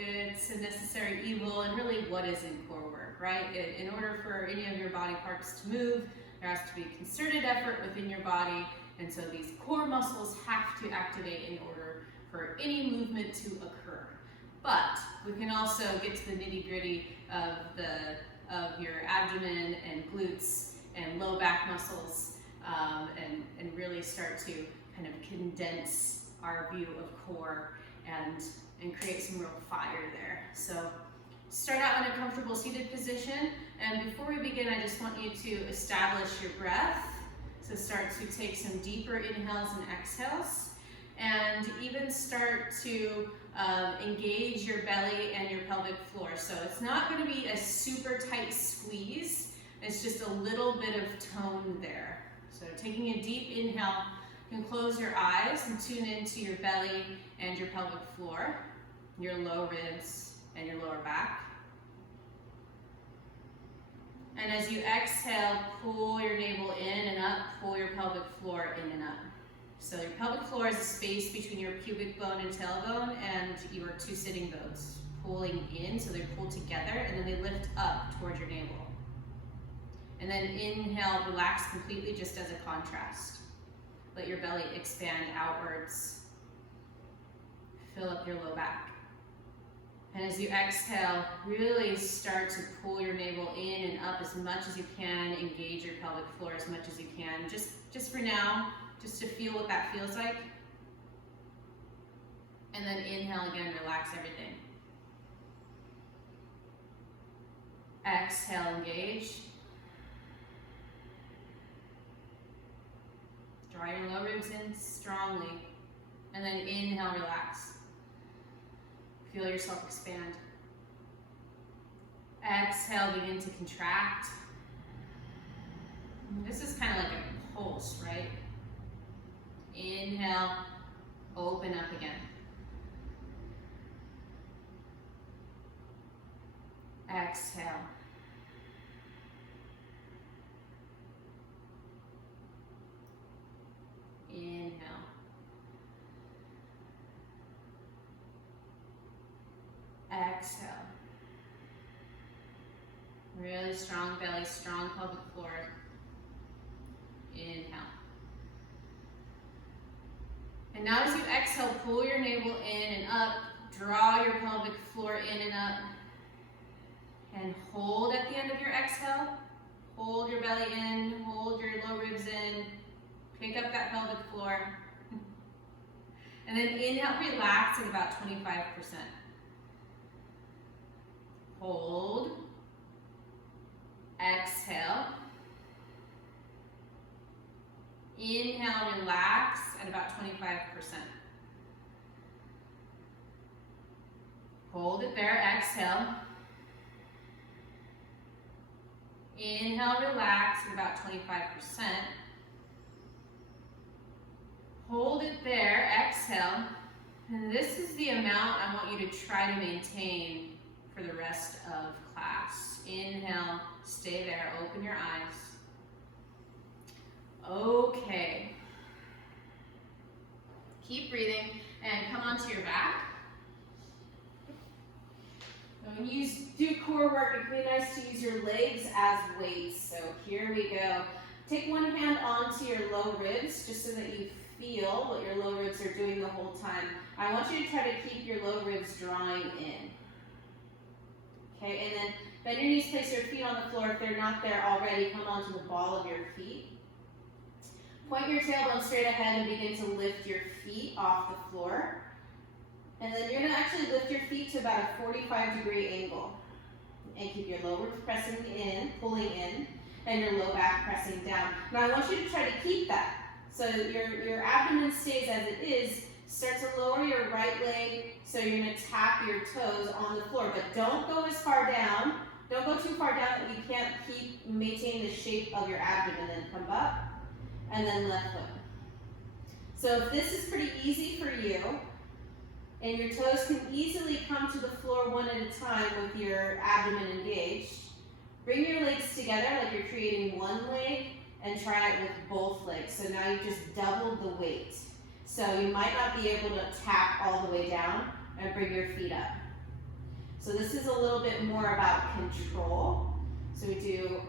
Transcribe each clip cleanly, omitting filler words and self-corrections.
it's a necessary evil, and really what is in core work, right? In order for any of your body parts to move, there has to be concerted effort within your body, and so these core muscles have to activate in order for any movement to occur. But we can also get to the nitty-gritty of your abdomen and glutes and low back muscles, and really start to kind of condense our view of core and create some real fire there. So start out in a comfortable seated position, and before we begin, I just want you to establish your breath. So start to take some deeper inhales and exhales, and even start to engage your belly and your pelvic floor. So it's not going to be a super tight squeeze, it's just a little bit of tone there. So taking a deep inhale, you can close your eyes and tune into your belly and your pelvic floor, your low ribs and your lower back. And as you exhale, pull your navel in and up, pull your pelvic floor in and up. So your pelvic floor is a space between your pubic bone and tailbone and your two sitting bones, pulling in, so they pull together, and then they lift up towards your navel. And then inhale, relax completely just as a contrast. Let your belly expand outwards. Fill up your low back. And as you exhale, really start to pull your navel in and up as much as you can, engage your pelvic floor as much as you can, just for now, just to feel what that feels like. And then inhale again, relax everything. Exhale, engage. Draw your low ribs in strongly. And then inhale, relax. Feel yourself expand. Exhale, begin to contract. This is kind of like a pulse, right? Inhale, open up again. Exhale. Inhale. Exhale. Really strong belly, strong pelvic floor. Inhale. And now as you exhale, pull your navel in and up, draw your pelvic floor in and up, and hold at the end of your exhale. Hold your belly in, hold your low ribs in, pick up that pelvic floor. And then inhale, relax at about 25%. Hold. Exhale. Inhale, relax at about 25%. Hold it there, exhale. Inhale, relax at about 25%. Hold it there, exhale. And this is the amount I want you to try to maintain for the rest of class. Inhale, stay there, open your eyes. Okay. Keep breathing and come onto your back. When you do core work, it can be nice to use your legs as weights. So here we go. Take one hand onto your low ribs just so that you feel what your low ribs are doing the whole time. I want you to try to keep your low ribs drawing in. Okay, and then bend your knees, place your feet on the floor. If they're not there already, come onto the ball of your feet. Point your tailbone straight ahead and begin to lift your feet off the floor. And then you're going to actually lift your feet to about a 45-degree angle. And keep your low ribs pressing in, pulling in, and your low back pressing down. Now I want you to try to keep that. So your abdomen stays as it is. Start to lower your right leg, so you're going to tap your toes on the floor. But don't go as far down. Don't go too far down that you can't keep maintaining the shape of your abdomen. Then come up, and then left foot. So if this is pretty easy for you, and your toes can easily come to the floor one at a time with your abdomen engaged, bring your legs together like you're creating one leg and try it with both legs. So now you've just doubled the weight. So you might not be able to tap all the way down and bring your feet up. So this is a little bit more about control. So we do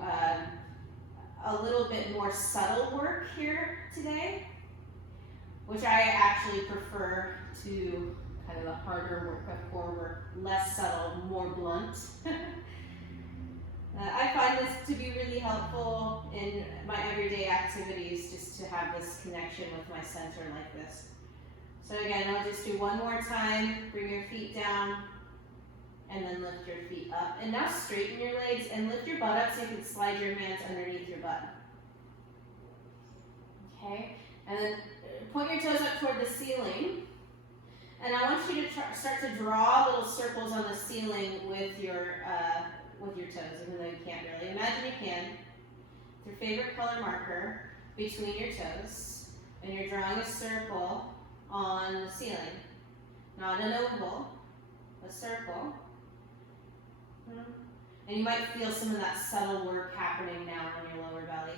a little bit more subtle work here today, which I actually prefer to kind of the harder work of core work, less subtle, more blunt. I find this to be really helpful in my everyday activities, just to have this connection with my center like this. So again, I'll just do one more time. Bring your feet down and then lift your feet up. And now straighten your legs and lift your butt up so you can slide your hands underneath your butt. Okay, and then point your toes up toward the ceiling. And I want you to start to draw little circles on the ceiling with your toes, even though you can't really. Imagine you can, with your favorite color marker between your toes, and you're drawing a circle on the ceiling. Not an oval, a circle. And you might feel some of that subtle work happening now on your lower belly.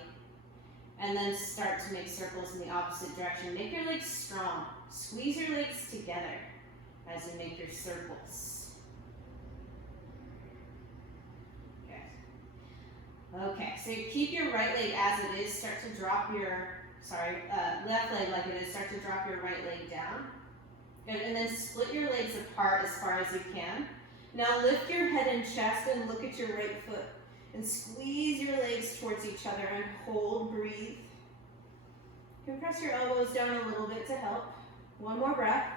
And then start to make circles in the opposite direction. Make your legs strong. Squeeze your legs together as you make your circles. Okay, so you keep your right leg as it is. Start to drop your, left leg like it is. Start to drop your right leg down. Good, and then split your legs apart as far as you can. Now lift your head and chest and look at your right foot. And squeeze your legs towards each other and hold, breathe. You can press your elbows down a little bit to help. One more breath.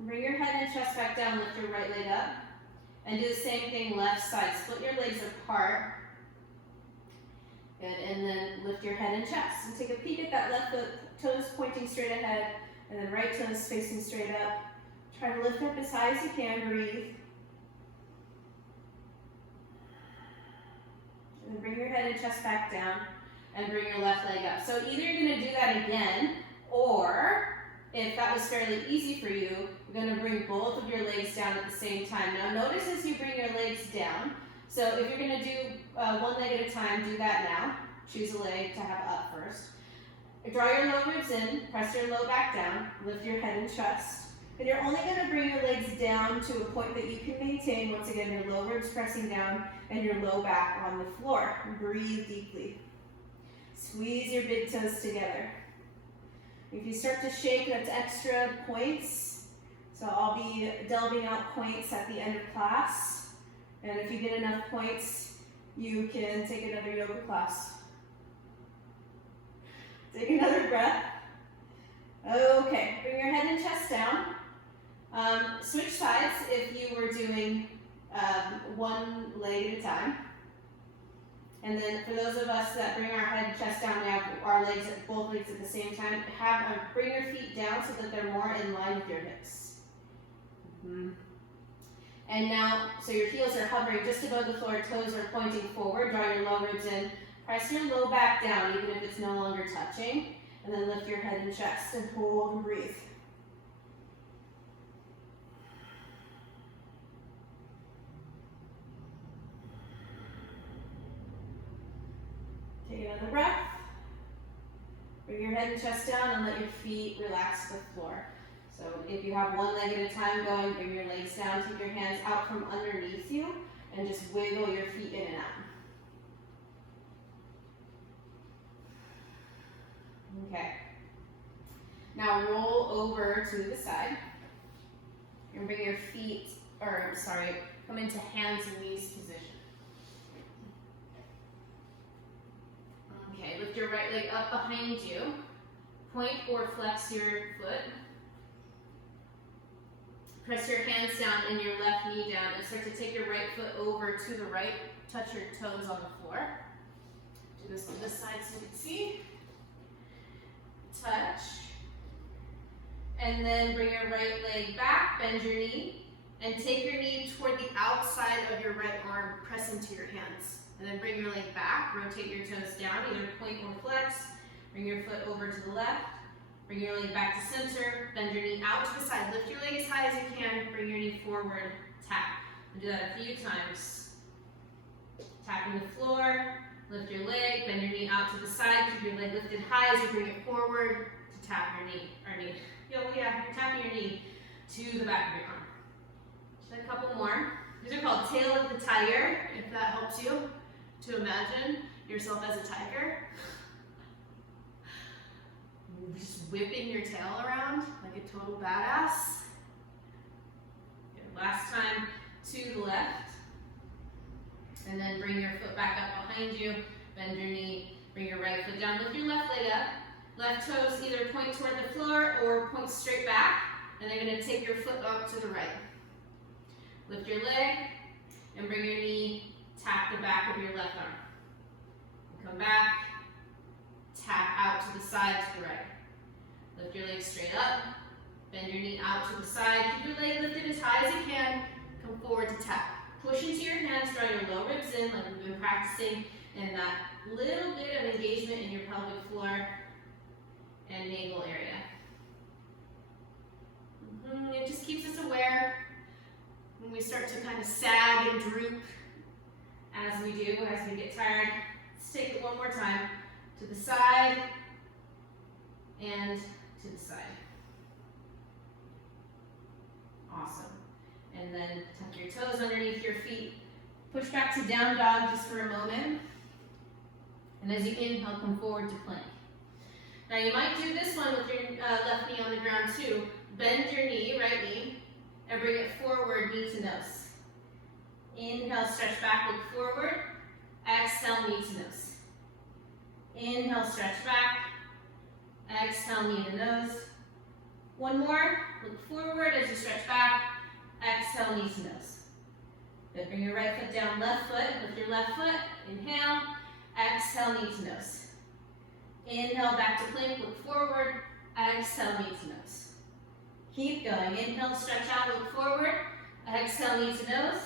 Bring your head and chest back down, lift your right leg up. And do the same thing left side. Split your legs apart. Good, and then lift your head and chest. And take a peek at that left foot, toes pointing straight ahead, and then right toes facing straight up. Try to lift up as high as you can, breathe. And then bring your head and chest back down, and bring your left leg up. So either you're gonna do that again, or if that was fairly easy for you, you're gonna bring both of your legs down at the same time. Now notice as you bring your legs down, so if you're gonna do one leg at a time, do that now. Choose a leg to have up first. Draw your low ribs in, press your low back down, lift your head and chest. And you're only gonna bring your legs down to a point that you can maintain. Once again, your low ribs pressing down and your low back on the floor. Breathe deeply. Squeeze your big toes together. If you start to shake, that's extra points. So I'll be delving out points at the end of class. And if you get enough points, you can take another yoga class. Take another breath. Okay, bring your head and chest down. Switch sides if you were doing one leg at a time. And then for those of us that bring our head and chest down, we have our legs, both legs at the same time. Bring your feet down so that they're more in line with your hips. And now, so your heels are hovering just above the floor, toes are pointing forward. Draw your low ribs in. Press your low back down, even if it's no longer touching. And then lift your head and chest and hold and breathe. Take another breath. Bring your head and chest down and let your feet relax the floor. So if you have one leg at a time going, bring your legs down, take your hands out from underneath you, and just wiggle your feet in and out. Okay. Now roll over to the side. And bring your feet, come into hands and knees position. Okay, lift your right leg up behind you. Point or flex your foot. Press your hands down and your left knee down and start to take your right foot over to the right. Touch your toes on the floor. Do this to this side so you can see. Touch. And then bring your right leg back, bend your knee, and take your knee toward the outside of your right arm, press into your hands. And then bring your leg back, rotate your toes down, either point or flex. Bring your foot over to the left. Bring your leg back to center, bend your knee out to the side. Lift your leg as high as you can, bring your knee forward, tap. And do that a few times. Tapping the floor, lift your leg, bend your knee out to the side, keep your leg lifted high as you bring it forward to tap your knee, you're tapping your knee to the back of your arm. Just a couple more. These are called tail of the tiger, if that helps you to imagine yourself as a tiger. Just whipping your tail around like a total badass. Good. Last time to the left. And then bring your foot back up behind you. Bend your knee. Bring your right foot down. Lift your left leg up. Left toes either point toward the floor or point straight back. And then you're going to take your foot up to the right. Lift your leg and bring your knee. Tap the back of your left arm. Come back. Tap out to the side to the right. Lift your leg straight up. Bend your knee out to the side. Keep your leg lifted as high as you can. Come forward to tap. Push into your hands, draw your low ribs in like we've been practicing, and that little bit of engagement in your pelvic floor and navel area. It just keeps us aware when we start to kind of sag and droop as we get tired. Let's take it one more time. To the side and to the side. Awesome. And then tuck your toes underneath your feet. Push back to down dog just for a moment. And as you inhale, come forward to plank. Now you might do this one with your left knee on the ground too. Bend your knee, right knee, and bring it forward, knee to nose. Inhale, stretch back, look forward. Exhale, knee to nose. Inhale, stretch back. Exhale, knee to nose. One more. Look forward as you stretch back. Exhale, knee to nose. Then bring your right foot down, left foot. Lift your left foot. Inhale. Exhale, knee to nose. Inhale, back to plank. Look forward. Exhale, knee to nose. Keep going. Inhale, stretch out, look forward. Exhale, knee to nose.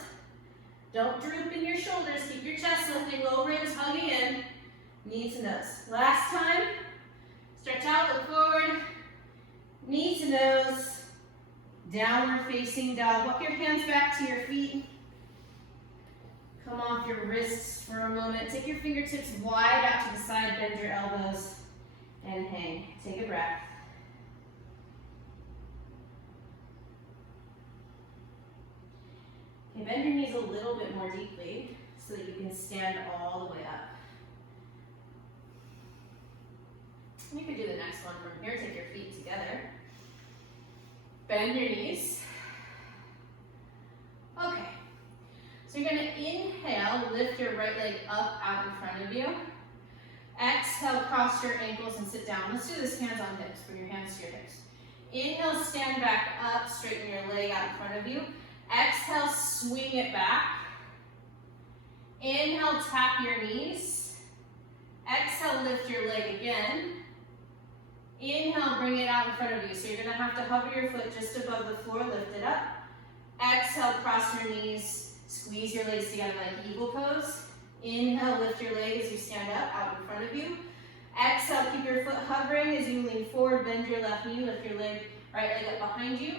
Don't droop in your shoulders. Keep your chest lifting. Low ribs hugging in. Knee to nose. Last time. Stretch out, look forward. Knee to nose. Downward facing dog. Walk your hands back to your feet. Come off your wrists for a moment. Take your fingertips wide out to the side. Bend your elbows and hang. Take a breath. Okay, bend your knees a little bit more deeply so that you can stand all the way up. You can do the next one from here. Take your feet together. Bend your knees. Okay. So you're going to inhale, lift your right leg up out in front of you. Exhale, cross your ankles and sit down. Let's do this hands on hips. Bring your hands to your hips. Inhale, stand back up, straighten your leg out in front of you. Exhale, swing it back. Inhale, tap your knees. Exhale, lift your leg again. Inhale, bring it out in front of you. So you're going to have to hover your foot just above the floor, lift it up. Exhale, cross your knees, squeeze your legs together like eagle pose. Inhale, lift your leg as you stand up, out in front of you. Exhale, keep your foot hovering as you lean forward, bend your left knee, lift your right leg up behind you.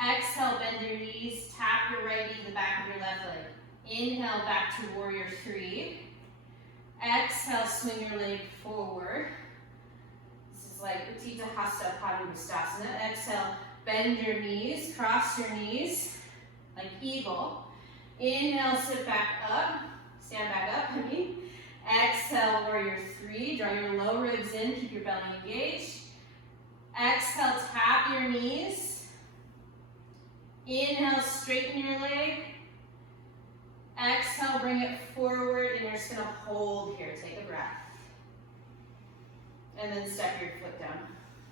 Exhale, bend your knees, tap your right knee to the back of your left leg. Inhale, back to warrior three. Exhale, swing your leg forward. This is like Utthita Hasta Padangusthasana. Exhale, bend your knees, cross your knees like eagle. Inhale, sit back up, stand back up, Exhale, warrior three. Draw your low ribs in, keep your belly engaged. Exhale, tap your knees. Inhale, straighten your leg. Exhale, bring it forward, and you're just going to hold here. Take a breath. And then step your foot down.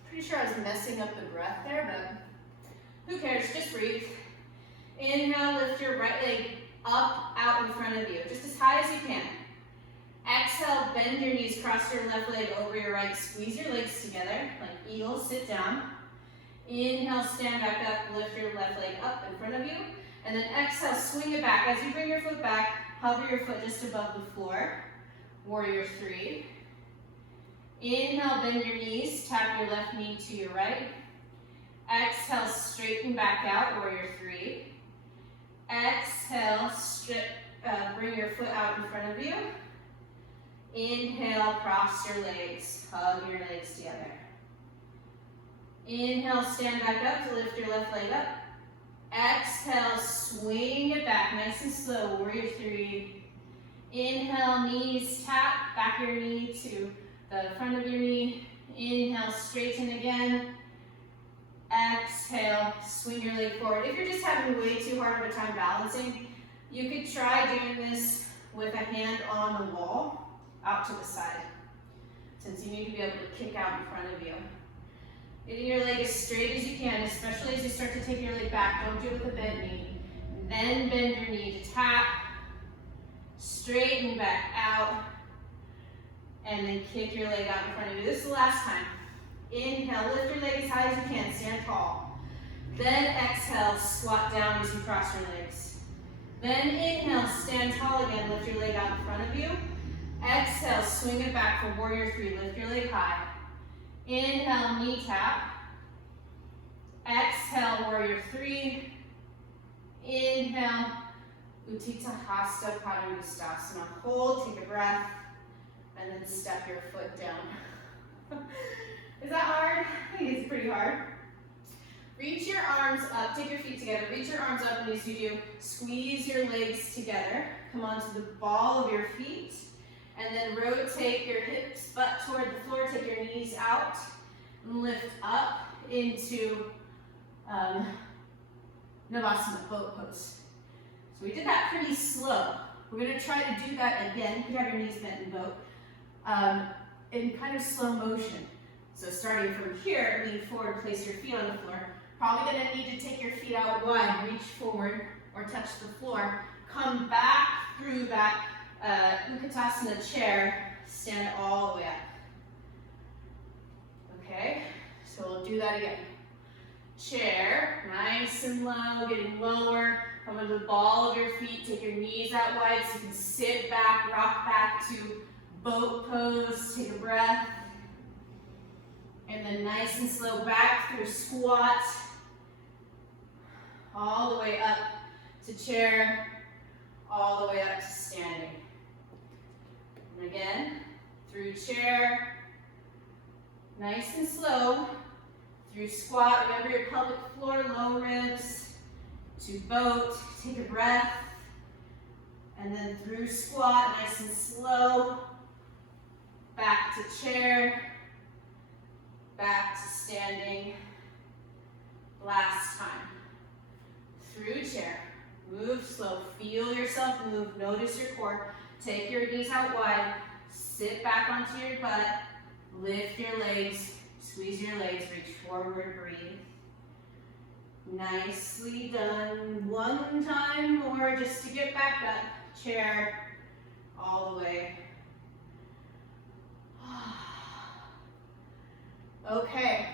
Pretty sure I was messing up the breath there, but who cares? Just breathe. Inhale, lift your right leg up, out in front of you, just as high as you can. Exhale, bend your knees, cross your left leg over your right, squeeze your legs together, like eagle, sit down. Inhale, stand back up, lift your left leg up in front of you. And then exhale, swing it back. As you bring your foot back, hover your foot just above the floor. Warrior three. Inhale, bend your knees, tap your left knee to your right. Exhale, straighten back out, warrior three. Exhale, bring your foot out in front of you. Inhale, cross your legs, hug your legs together. Inhale, stand back up to lift your left leg up. Exhale, swing it back, nice and slow, warrior three. Inhale, knees tap, back of your knee to the front of your knee. Inhale, straighten again. Exhale, swing your leg forward. If you're just having way too hard of a time balancing, you could try doing this with a hand on the wall, out to the side, since you need to be able to kick out in front of you. Getting your leg as straight as you can, especially as you start to take your leg back. Don't do it with a bent knee. Then bend your knee to tap, straighten back out, and then kick your leg out in front of you. This is the last time. Inhale, lift your leg as high as you can, stand tall. Then exhale, squat down as you cross your legs. Then inhale, stand tall again, lift your leg out in front of you. Exhale, swing it back for warrior three, lift your leg high. Inhale, knee tap. Exhale, warrior three. Inhale, Utthita Hasta Padangusthasana. Hold, take a breath, and then step your foot down. Is that hard? I think it's pretty hard. Reach your arms up, take your feet together. Reach your arms up, and as you do, squeeze your legs together. Come onto the ball of your feet. And then rotate your hips, butt toward the floor, take your knees out, and lift up into Navasana, boat pose. So we did that pretty slow. We're gonna try to do that again. You have your knees bent in boat, in kind of slow motion. So starting from here, lean forward, place your feet on the floor. Probably gonna need to take your feet out wide, reach forward, or touch the floor. Come back through that Utkatasana chair, stand all the way up. Okay, so we'll do that again. Chair, nice and low, getting lower. Come into the ball of your feet, take your knees out wide so you can sit back, rock back to boat pose, take a breath. And then nice and slow back through squat, all the way up to chair, all the way up to standing. And again, through chair, nice and slow, through squat, remember your pelvic floor, low ribs, to boat, take a breath, and then through squat, nice and slow, back to chair, back to standing, last time, through chair, move slow, feel yourself move, notice your core, take your knees out wide, sit back onto your butt, lift your legs, squeeze your legs, reach forward, breathe. Nicely done. One time more just to get back up, chair, all the way. Okay,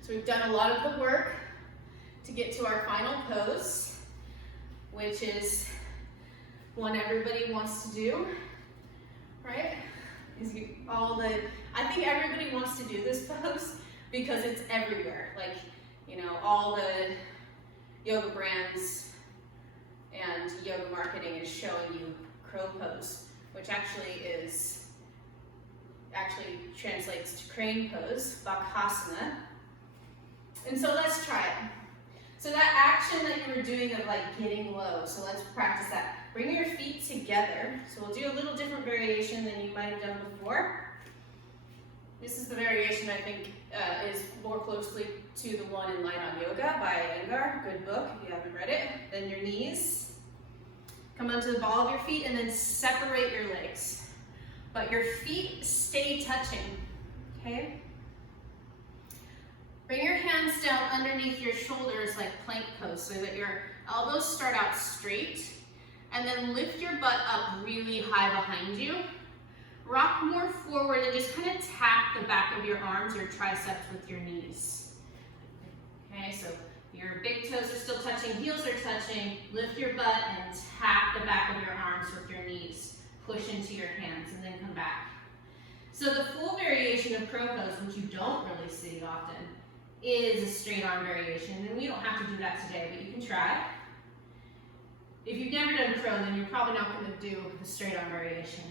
so we've done a lot of the work to get to our final pose, which is one everybody wants to do, right? I think everybody wants to do this pose because it's everywhere. Like, you know, all the yoga brands and yoga marketing is showing you crow pose, which actually translates to crane pose, Bakhasana. And so let's try it. So that action that you were doing of like getting low, so let's practice that. Bring your feet together. So we'll do a little different variation than you might have done before. This is the variation I think is more closely to the one in Light on Yoga by Iyengar. Good book if you haven't read it. Then your knees. Come onto the ball of your feet and then separate your legs. But your feet stay touching, okay? Bring your hands down underneath your shoulders like plank pose so that your elbows start out straight, and then lift your butt up really high behind you. Rock more forward and just kind of tap the back of your arms or triceps with your knees. Okay, so your big toes are still touching, heels are touching. Lift your butt and tap the back of your arms with your knees. Push into your hands and then come back. So the full variation of crow pose, which you don't really see often, is a straight arm variation, and we don't have to do that today, but you can try. If you've never done crow, then you're probably not going to do the straight arm variation.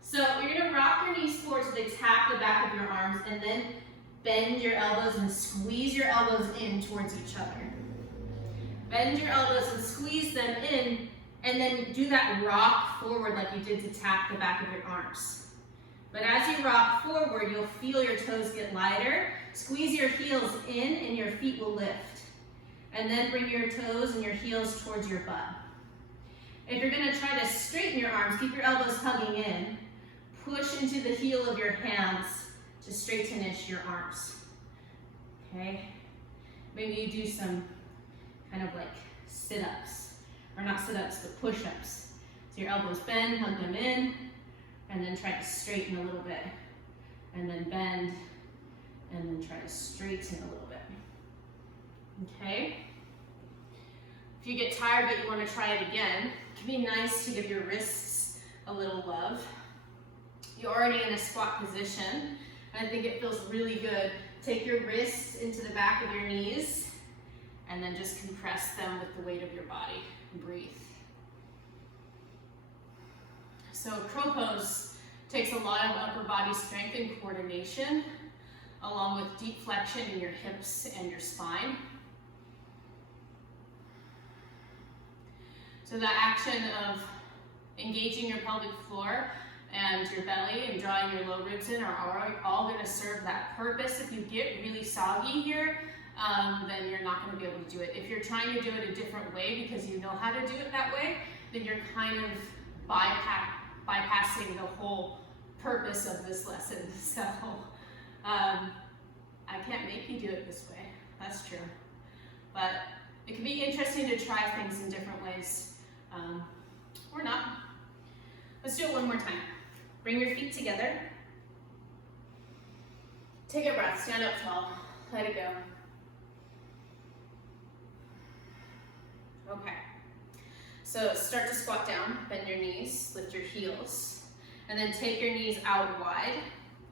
So you're going to rock your knees forward so they tap the back of your arms, and then bend your elbows and squeeze your elbows in towards each other. Bend your elbows and squeeze them in, and then do that rock forward like you did to tap the back of your arms. But as you rock forward, you'll feel your toes get lighter. Squeeze your heels in and your feet will lift. And then bring your toes and your heels towards your butt. If you're gonna try to straighten your arms, keep your elbows hugging in. Push into the heel of your hands to straighten-ish your arms. Okay? Maybe you do some kind of like sit-ups. Or not sit-ups, but push-ups. So your elbows bend, hug them in, and then try to straighten a little bit. And then bend, and then try to straighten a little bit. Okay? If you get tired but you want to try it again, it can be nice to give your wrists a little love. You're already in a squat position, and I think it feels really good. Take your wrists into the back of your knees, and then just compress them with the weight of your body. Breathe. So crow pose takes a lot of upper body strength and coordination, along with deep flexion in your hips and your spine. So that action of engaging your pelvic floor and your belly and drawing your low ribs in are all going to serve that purpose. If you get really soggy here, then you're not going to be able to do it. If you're trying to do it a different way because you know how to do it that way, then you're kind of bypassing the whole purpose of this lesson. So I can't make you do it this way, that's true. But it can be interesting to try things in different ways, or not. Let's do it one more time. Bring your feet together. Take a breath, stand up tall, let it go. Okay, so start to squat down, bend your knees, lift your heels, and then take your knees out wide.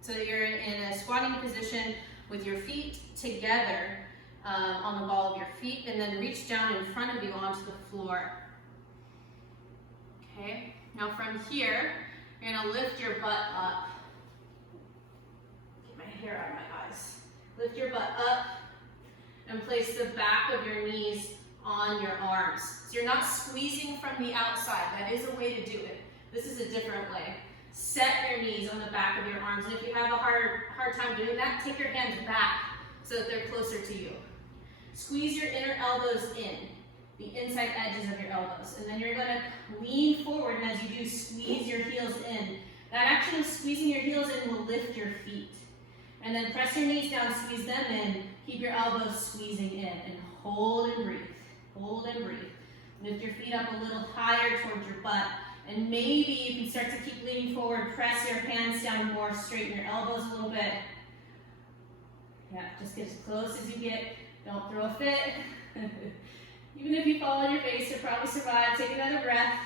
So that you're in a squatting position with your feet together on the ball of your feet, and then reach down in front of you onto the floor. Okay, now from here, you're gonna lift your butt up. Get my hair out of my eyes. Lift your butt up and place the back of your knees on your arms. So you're not squeezing from the outside. That is a way to do it. This is a different way. Set your knees on the back of your arms, and if you have a hard time doing that, take your hands back so that they're closer to you. Squeeze your inner elbows in, the inside edges of your elbows, and then you're going to lean forward, and as you do, squeeze your heels in. That action of squeezing your heels in will lift your feet. And then press your knees down, squeeze them in, keep your elbows squeezing in, and hold and breathe. Hold and breathe. Lift your feet up a little higher towards your butt. And maybe you can start to keep leaning forward, press your hands down more, straighten your elbows a little bit. Yeah, just get as close as you get. Don't throw a fit. Even if you fall on your face, you'll probably survive. Take another breath.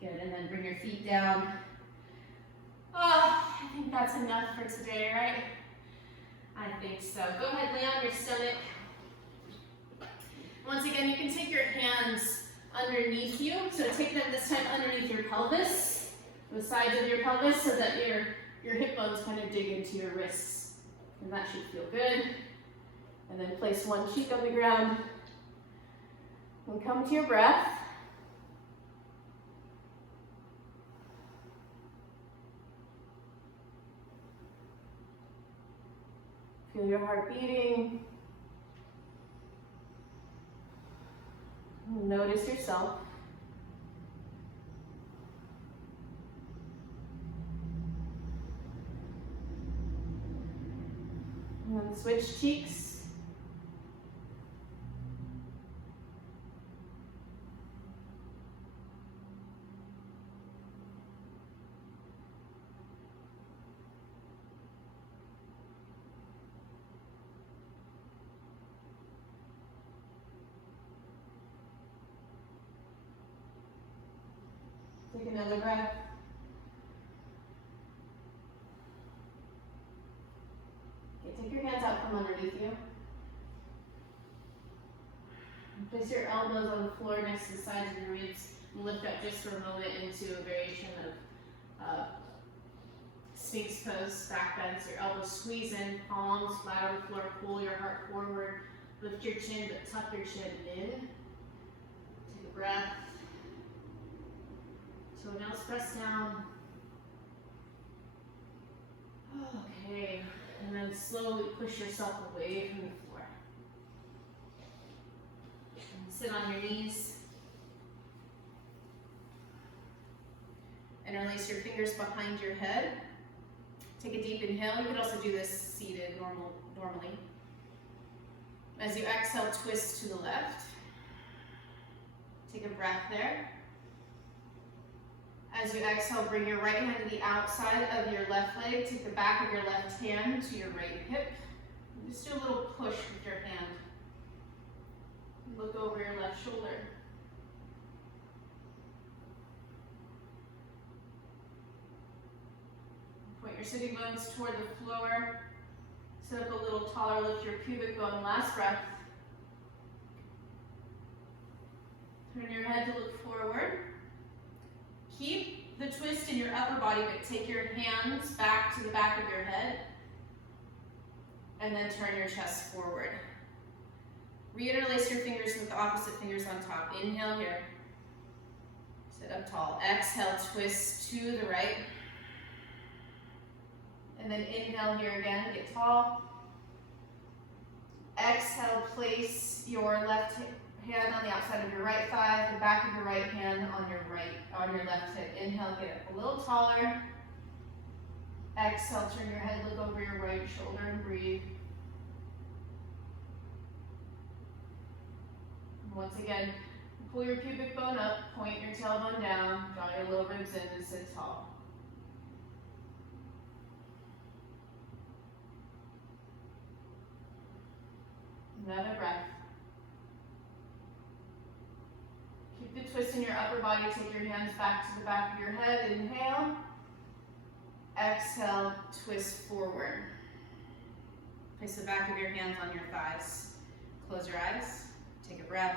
Good, and then bring your feet down. Oh, I think that's enough for today, right? I think so. Go ahead, lay on your stomach. Once again, you can take your hands underneath you. So take them this time underneath your pelvis, the sides of your pelvis, so that your hip bones kind of dig into your wrists. And that should feel good. And then place one cheek on the ground. And come to your breath. Feel your heart beating. Notice yourself. And then switch cheeks. Take another breath. Okay, take your hands out from underneath you. Place your elbows on the floor next to the sides of your ribs and lift up just for a moment into a variation of Sphinx pose, back bend, so your elbows squeeze in, palms flat on the floor, pull your heart forward, lift your chin, but tuck your chin in. Take a breath. Toenails press down. Okay, and then slowly push yourself away from the floor. And sit on your knees. Interlace your fingers behind your head. Take a deep inhale. You could also do this seated normally. As you exhale, twist to the left. Take a breath there. As you exhale, bring your right hand to the outside of your left leg. Take the back of your left hand to your right hip. And just do a little push with your hand. Look over your left shoulder. Point your sitting bones toward the floor. Sit up a little taller, lift your pubic bone. Last breath. Turn your head to look forward. Keep the twist in your upper body, but take your hands back to the back of your head. And then turn your chest forward. Reinterlace your fingers with the opposite fingers on top. Inhale here. Sit up tall. Exhale, twist to the right. And then inhale here again, get tall. Exhale, place your left hand on the outside of your right thigh, the back of your right hand on your left hip. Inhale, get up a little taller. Exhale, turn your head, look over your right shoulder and breathe. Once again, pull your pubic bone up, point your tailbone down, draw your low ribs in and sit tall. Another breath. Keep the twist in your upper body. Take your hands back to the back of your head. Inhale. Exhale, twist forward. Place the back of your hands on your thighs. Close your eyes. Take a breath.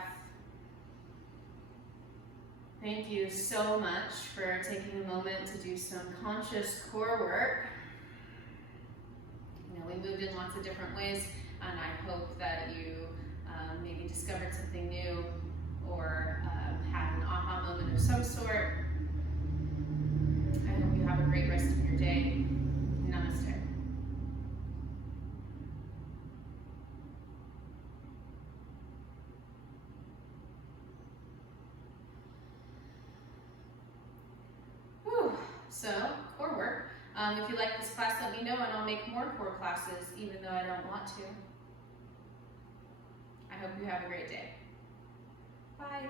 Thank you so much for taking a moment to do some conscious core work. You know, we moved in lots of different ways. And I hope that you maybe discovered something new or had an aha moment of some sort. I hope you have a great rest of your day. Namaste. Whew. So, core work. If you like this class, let me know and I'll make more core classes even though I don't want to. I hope you have a great day. Bye.